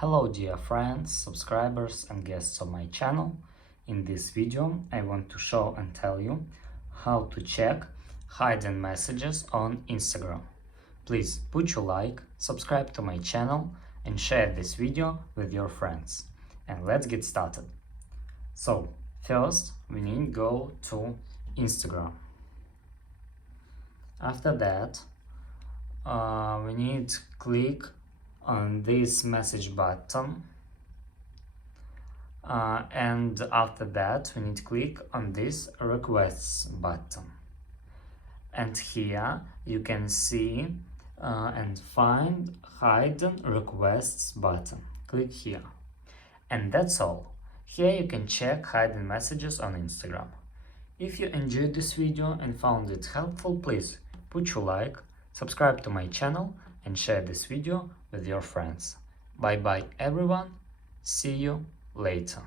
Hello dear friends, subscribers and guests of my channel. In this video I want to show and tell you how to check hidden messages on Instagram. Please put your like, subscribe to my channel and share this video with your friends. And let's get started. So first we need to go to Instagram. After that we need to click on this message button, and after that we need to click on this requests button, and here you can see and find hidden requests button. Click here and that's all. Here you can check hidden messages on Instagram. If you enjoyed this video and found it helpful, please put your like, subscribe to my channel and share this video with your friends. Bye bye everyone, see you later.